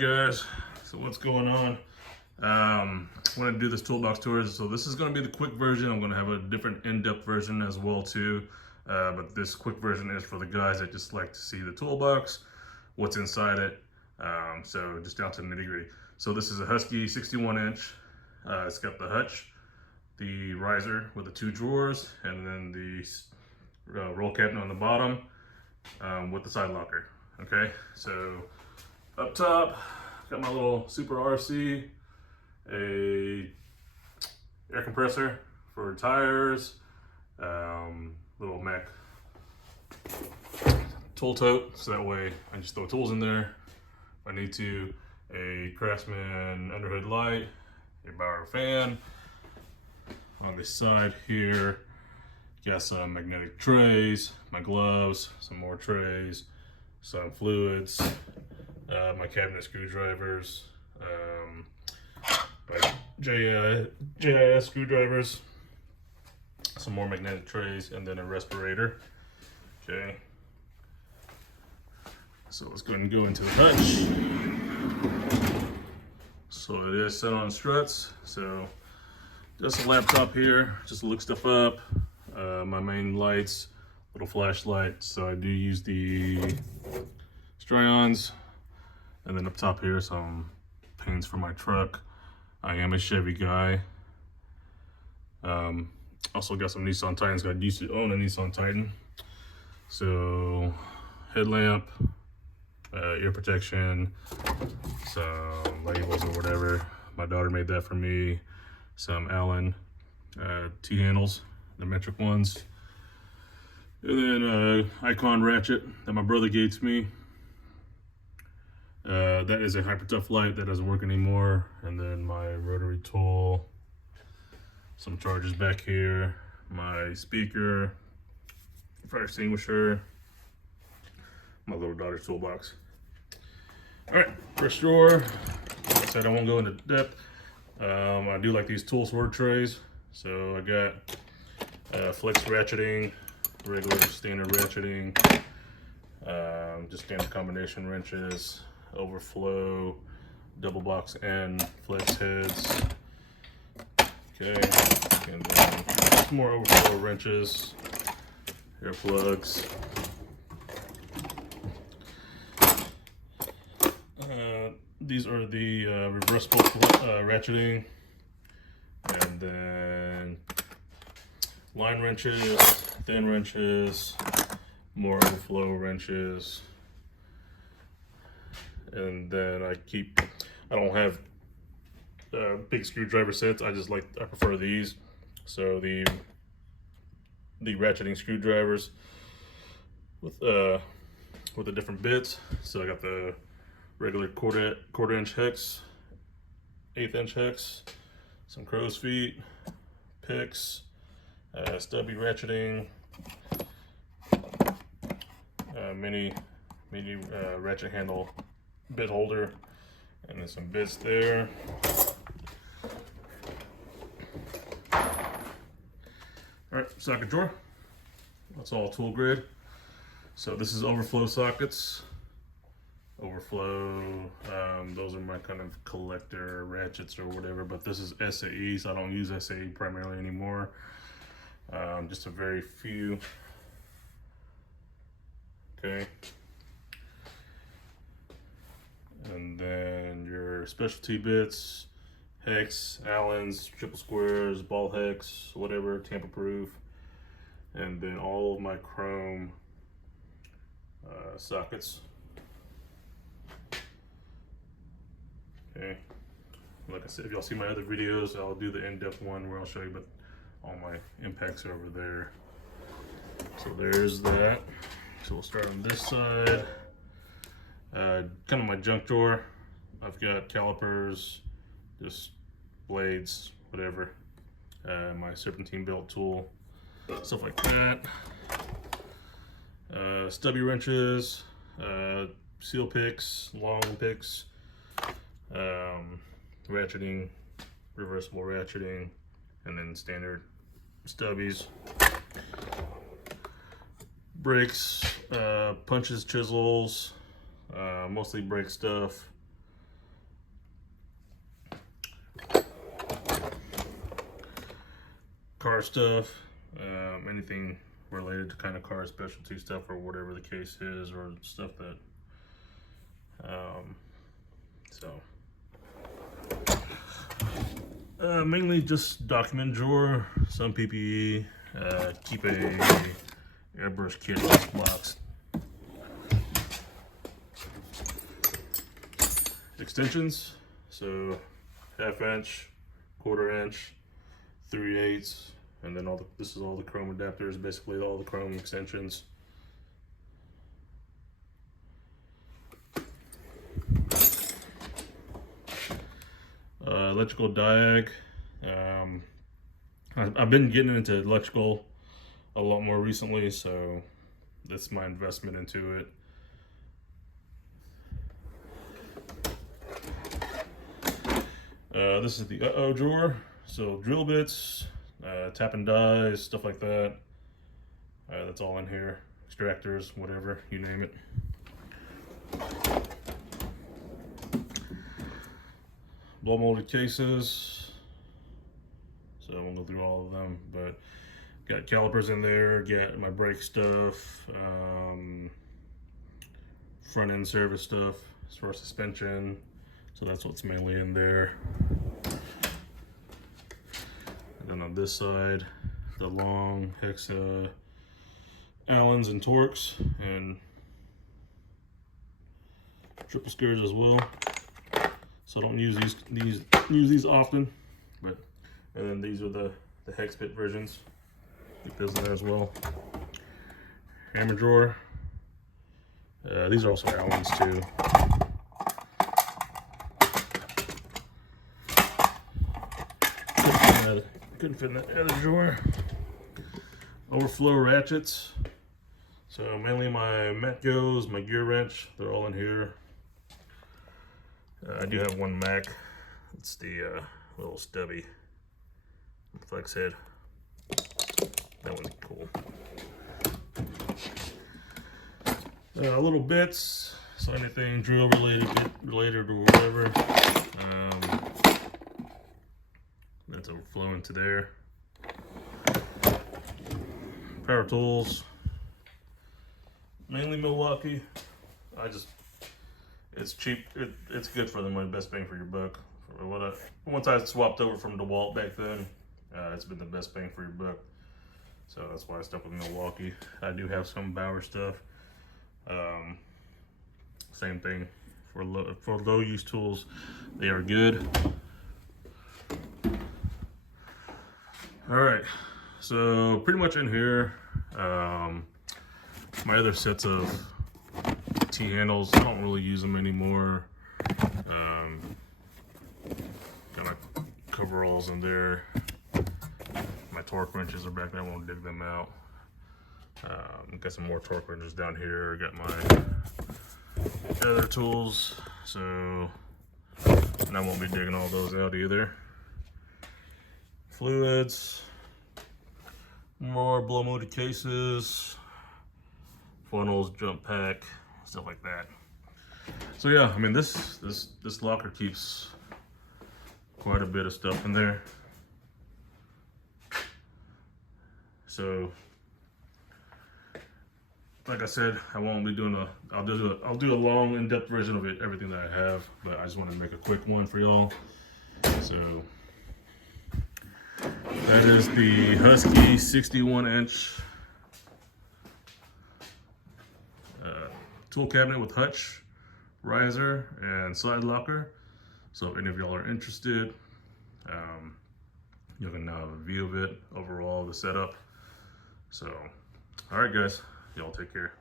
Alright guys, so what's going on? I'm going to do this toolbox tour. So this is going to be the quick version. I'm going to have a different in-depth version as well too. But this quick version is for the guys that just like to see the toolbox, what's inside it. So just down to the nitty-gritty. So this is a Husky 61 inch. It's got the hutch, the riser with the 2 drawers, and then the roll cabinet on the bottom with the side locker. Okay, so up top, got my little Super RC, a air compressor for tires, little Mac tool tote, so that way I just throw tools in there if I need to, a Craftsman underhood light, a Bauer fan. On this side here, got some magnetic trays, my gloves, some more trays, some fluids, my cabinet screwdrivers, my JIS screwdrivers, some more magnetic trays, and then a respirator. Okay. So let's go ahead and go into the hutch. So it is set on struts. So just a laptop here, just to look stuff up. My main lights, little flashlight. So I do use the Stray-ons. And then up top here, some paints for my truck. I am a Chevy guy. Also got some Nissan Titans. I used to own a Nissan Titan. So headlamp, ear protection, some labels or whatever. My daughter made that for me. Some Allen T-handles, the metric ones. And then Icon ratchet that my brother gave to me. That is a Hyper Tough light that doesn't work anymore. And then my rotary tool, some chargers back here, my speaker, fire extinguisher, my little daughter's toolbox. All right, first drawer. Like I said, I won't go into depth. I do like these tool sword trays. So I got flex ratcheting, regular standard ratcheting, just standard combination wrenches, overflow, double box and flex heads. Okay, and then some more overflow wrenches, air plugs. These are the reversible ratcheting, and then line wrenches, thin wrenches, more overflow wrenches. And then I don't have big screwdriver sets. I prefer these. So the ratcheting screwdrivers with the different bits. So I got the regular quarter inch hex, 1/8 inch hex, some crow's feet, picks, stubby ratcheting, mini ratchet handle bit holder, and then some bits there. All right, socket drawer. That's all tool grid. So this is overflow sockets. Overflow, those are my kind of collector ratchets or whatever, but this is SAE, so I don't use SAE primarily anymore. Just a very few. Okay. And then your specialty bits, hex, Allens, triple squares, ball hex, whatever, tamper proof. And then all of my chrome sockets. Okay, like I said, if y'all see my other videos, I'll do the in-depth one where I'll show you, but all my impacts are over there. So there's that. So we'll start on this side. Kind of my junk drawer. I've got calipers, just blades, whatever. My serpentine belt tool, stuff like that. Stubby wrenches, seal picks, long picks, ratcheting, reversible ratcheting, and then standard stubbies. Brakes, punches, chisels, mostly brake stuff, car stuff, anything related to kind of car specialty stuff or whatever the case is, or stuff that mainly just document drawer, some PPE, keep a airbrush kit box. Extensions, so 1/2 inch, 1/4 inch, 3/8, and then this is all the chrome adapters, basically all the chrome extensions. Electrical diag. I've been getting into electrical a lot more recently, so that's my investment into it. This is the drawer, so drill bits, tap and dies, stuff like that. That's all in here. Extractors, whatever, you name it. Blow molded cases, so I won't go through all of them, but got calipers in there, got my brake stuff, front end service stuff as far as suspension, so that's what's mainly in there. And then on this side, the long hexa Allens and Torx, and triple skirts as well. So I don't use these often, but and then these are the hex bit versions. Keep those in there as well. Hammer drawer. These are also Allens too. Couldn't fit in the other drawer. Overflow ratchets. So mainly my Metgos, my gear wrench, they're all in here. I do have one Mac. It's the little stubby flex head. That one's cool. Little bits, so anything drill related or whatever. That's overflowing to there. Power tools, mainly Milwaukee. It's cheap. It's good for the money, best bang for your buck. Once I swapped over from DeWalt back then, it's been the best bang for your buck. So that's why I stuck with Milwaukee. I do have some Bauer stuff. Same thing for low use tools. They are good. All right, so pretty much in here, my other sets of T-handles, I don't really use them anymore. Got my coveralls in there. My torque wrenches are back there, I won't dig them out. Got some more torque wrenches down here. Got my other tools, so and I won't be digging all those out either. Fluids, more blow molded cases, funnels, jump pack, stuff like that. So yeah, I mean this locker keeps quite a bit of stuff in there. So like I said, I won't be doing I'll do a long in-depth version of everything that I have, but I just wanted to make a quick one for y'all. So that is the Husky 61-inch tool cabinet with Hutch, riser, and side locker. So if any of y'all are interested, you can now have a view of it, overall, the setup. So, all right guys, y'all take care.